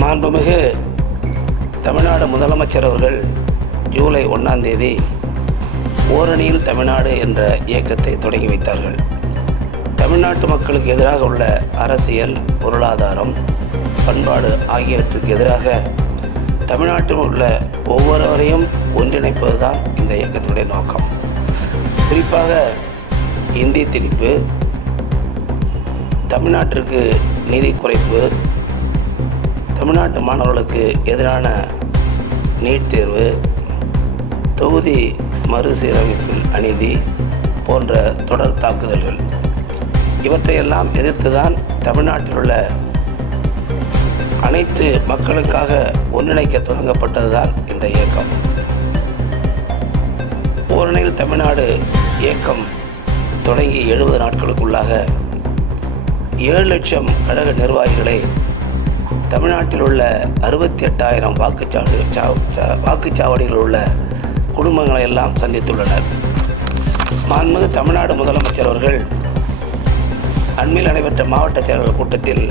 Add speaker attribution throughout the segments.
Speaker 1: மாண்புமிகு தமிழ்நாடு முதலமைச்சர் அவர்கள் ஜூலை ஒன்றாம் தேதி ஓரணியில் தமிழ்நாடு என்ற இயக்கத்தை தொடங்கி வைத்தார்கள். தமிழ்நாட்டு மக்களுக்கு எதிராக உள்ள அரசியல் பொருளாதாரம் பண்பாடு ஆகியவற்றுக்கு எதிராக தமிழ்நாட்டில் உள்ள ஒவ்வொருவரையும் ஒன்றிணைப்பது தான் இந்த இயக்கத்தினுடைய நோக்கம். குறிப்பாக இந்தி திணிப்பு தமிழ்நாட்டிற்கு நிதி குறைப்பு தமிழ்நாட்டு மாணவர்களுக்கு எதிரான நீட் தேர்வு தொகுதி மறுசீரமைப்பில் அநீதி போன்ற தொடர் தாக்குதல்கள். இவற்றையெல்லாம் எதிர்த்து தான் தமிழ்நாட்டில் உள்ள அனைத்து மக்களுக்காக ஒன்றிணைக்க தொடங்கப்பட்டதுதான் இந்த இயக்கம். ஓரணியில் தமிழ்நாடு இயக்கம் தொடங்கி எழுபது நாட்களுக்குள்ளாக ஏழு லட்சம் கழக நிர்வாகிகளை தமிழ்நாட்டில் உள்ள அறுபத்தி எட்டாயிரம் வாக்குச்சாவடி சா- சா- வாக்குச்சாவடிகளில் உள்ள குடும்பங்களை எல்லாம் சந்தித்துள்ளனர். மாண்புமிகு தமிழ்நாடு முதலமைச்சர் அவர்கள் அண்மையில் நடைபெற்ற மாவட்ட செயலாளர் கூட்டத்தில்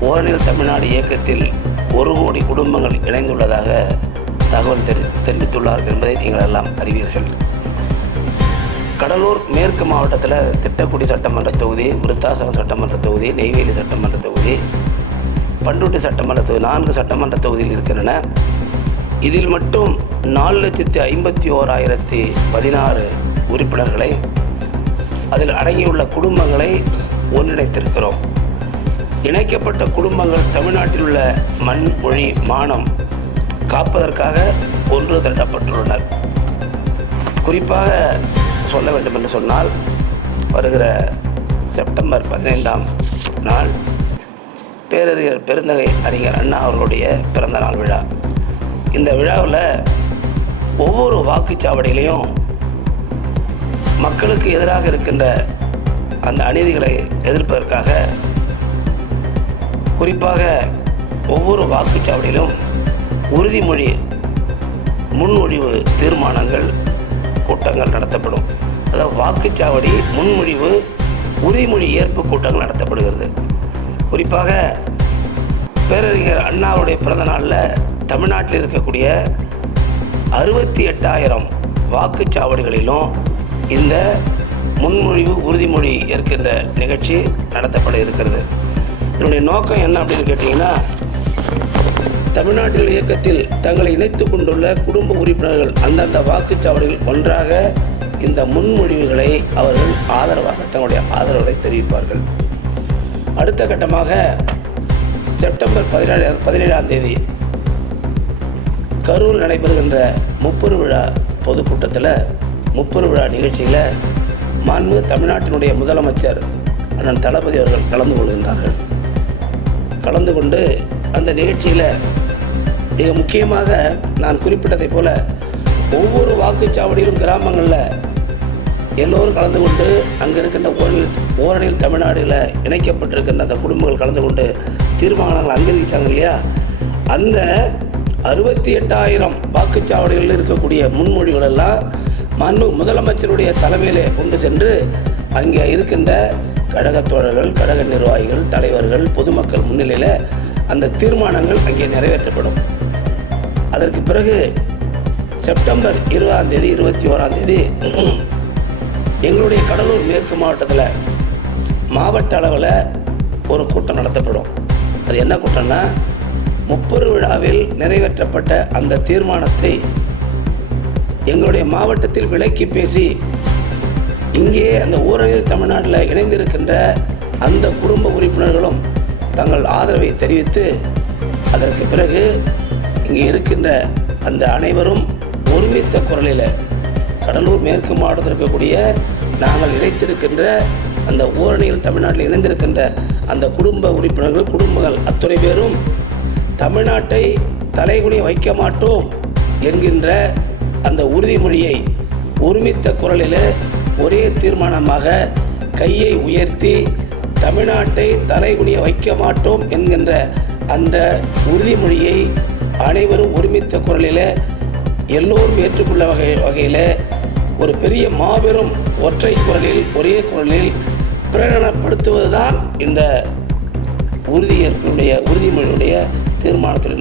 Speaker 1: ஓரணியில் தமிழ்நாடு இயக்கத்தில் ஒரு கோடி குடும்பங்கள் இணைந்துள்ளதாக தகவல் தெரி தெரிவித்துள்ளார்கள் என்பதை நீங்கள் எல்லாம் அறிவீர்கள். கடலூர் மேற்கு மாவட்டத்தில் திட்டக்குடி சட்டமன்ற தொகுதி விருத்தாசலம் சட்டமன்ற தொகுதி நெய்வேலி சட்டமன்ற தொகுதி பண்ருட்டி சட்டமன்ற தொகுதி நான்கு சட்டமன்ற தொகுதியில் இருக்கின்றன. இதில் மட்டும் நாலு லட்சத்தி ஐம்பத்தி ஓராயிரத்தி பதினாறு உறுப்பினர்களை அதில் அடங்கியுள்ள குடும்பங்களை ஒன்றிணைத்திருக்கிறோம். இணைக்கப்பட்ட குடும்பங்கள் தமிழ்நாட்டில் உள்ள மண் மொழி மானம் காப்பதற்காக ஒன்று திரட்டப்பட்டுள்ளனர். குறிப்பாக சொல்ல வேண்டும் என்று சொன்னால் வருகிற செப்டம்பர் பதினைந்தாம் நாள் பேரறிஞர் பெருந்தகை அறிஞர் அண்ணா அவர்களுடைய பிறந்த நாள் விழா. இந்த விழாவில் ஒவ்வொரு வாக்குச்சாவடியிலையும் மக்களுக்கு எதிராக இருக்கின்ற அந்த அநீதிகளை எதிர்ப்பதற்காக குறிப்பாக ஒவ்வொரு வாக்குச்சாவடியிலும் உறுதிமொழி முன்மொழிவு தீர்மானங்கள் கூட்டங்கள் நடத்தப்படும். அதாவது வாக்குச்சாவடி முன்மொழிவு உறுதிமொழி ஏற்பு கூட்டங்கள் நடத்தப்படுகிறது. குறிப்பாக பேரறிஞர் அண்ணாவுடைய பிறந்த நாளில் தமிழ்நாட்டில் இருக்கக்கூடிய அறுபத்தி எட்டாயிரம் வாக்குச்சாவடிகளிலும் இந்த முன்மொழிவு உறுதிமொழி ஏற்கின்ற நிகழ்ச்சி நடத்தப்பட இருக்கிறது. இதனுடைய நோக்கம் என்ன அப்படின்னு கேட்டிங்கன்னா தமிழ்நாட்டில் இயக்கத்தில் தங்களை இணைத்துக் கொண்டுள்ள குடும்ப உறுப்பினர்கள் அந்தந்த வாக்குச்சாவடிகள் ஒன்றாக இந்த முன்மொழிவுகளை அவர்கள் ஆதரவாக தங்களுடைய ஆதரவுகளை தெரிவிப்பார்கள். அடுத்த கட்டமாக செப்டம்பர் பதினேழு பதினேழாம் தேதி கரூர் நடைபெறுகின்ற முப்பெரு விழா பொதுக்கூட்டத்தில் முப்பெரு விழா நிகழ்ச்சியில் மாண்பு தமிழ்நாட்டினுடைய முதலமைச்சர் அண்ணன் தளபதி அவர்கள் கலந்து கொள்கின்றார்கள். கலந்து கொண்டு அந்த நிகழ்ச்சியில் மிக முக்கியமாக நான் குறிப்பிட்டதைப் போல ஒவ்வொரு வாக்குச்சாவடியிலும் கிராமங்களில் எல்லோரும் கலந்து கொண்டு அங்கே இருக்கின்ற ஓரணில் ஓரணியில் தமிழ்நாடுல இணைக்கப்பட்டிருக்கின்ற அந்த குடும்பங்கள் கலந்து கொண்டு தீர்மானங்கள் அங்கீகரிச்சாங்க இல்லையா? அந்த அறுபத்தி எட்டாயிரம் வாக்குச்சாவடிகளில் இருக்கக்கூடிய முன்மொழிகள் எல்லாம் மனு முதலமைச்சருடைய தலைமையிலே கொண்டு சென்று அங்கே இருக்கின்ற கழக தோழர்கள் கழக நிர்வாகிகள் தலைவர்கள் பொதுமக்கள் முன்னிலையில் அந்த தீர்மானங்கள் அங்கே நிறைவேற்றப்படும். அதற்கு பிறகு செப்டம்பர் இருபதாம் தேதி இருபத்தி ஓராம் தேதி எங்களுடைய கடலூர் மேற்கு மாவட்டத்தில் மாவட்ட அளவில் ஒரு கூட்டம் நடத்தப்படும். அது என்ன கூட்டம்னா முப்பெரு விழாவில் நிறைவேற்றப்பட்ட அந்த தீர்மானத்தை எங்களுடைய மாவட்டத்தில் விலக்கி பேசி இங்கே அந்த ஊரணியில் தமிழ்நாட்டில் இணைந்திருக்கின்ற அந்த குடும்ப உறுப்பினர்களும் தங்கள் ஆதரவை தெரிவித்து அதற்கு பிறகு இங்கே இருக்கின்ற அந்த அனைவரும் ஒருமித்த குரலில் கடலூர் மேற்கு மாவட்டத்தில் இருக்கக்கூடிய நாங்கள் இணைத்திருக்கின்ற அந்த ஊரணியில் தமிழ்நாட்டில் இணைந்திருக்கின்ற அந்த குடும்ப உறுப்பினர்கள் குடும்பங்கள் அத்துறை பேரும் தமிழ்நாட்டை தலைகுனிய வைக்க மாட்டோம் என்கின்ற அந்த உறுதிமொழியை ஒருமித்த குரலில் ஒரே தீர்மானமாக கையை உயர்த்தி தமிழ்நாட்டை தலைகுனிய வைக்க மாட்டோம் என்கின்ற அந்த உறுதிமொழியை அனைவரும் ஒருமித்த குரலில் எல்லோரும் ஏற்றுக்கொள்ள வகை வகையில் ஒரு பெரிய மாபெரும் ஒற்றை குரலில் ஒரே குரலில் பிரகடனப்படுத்துவது தான் இந்த உறுதியேற்பினுடைய உறுதிமொழியுடைய தீர்மானத்தில்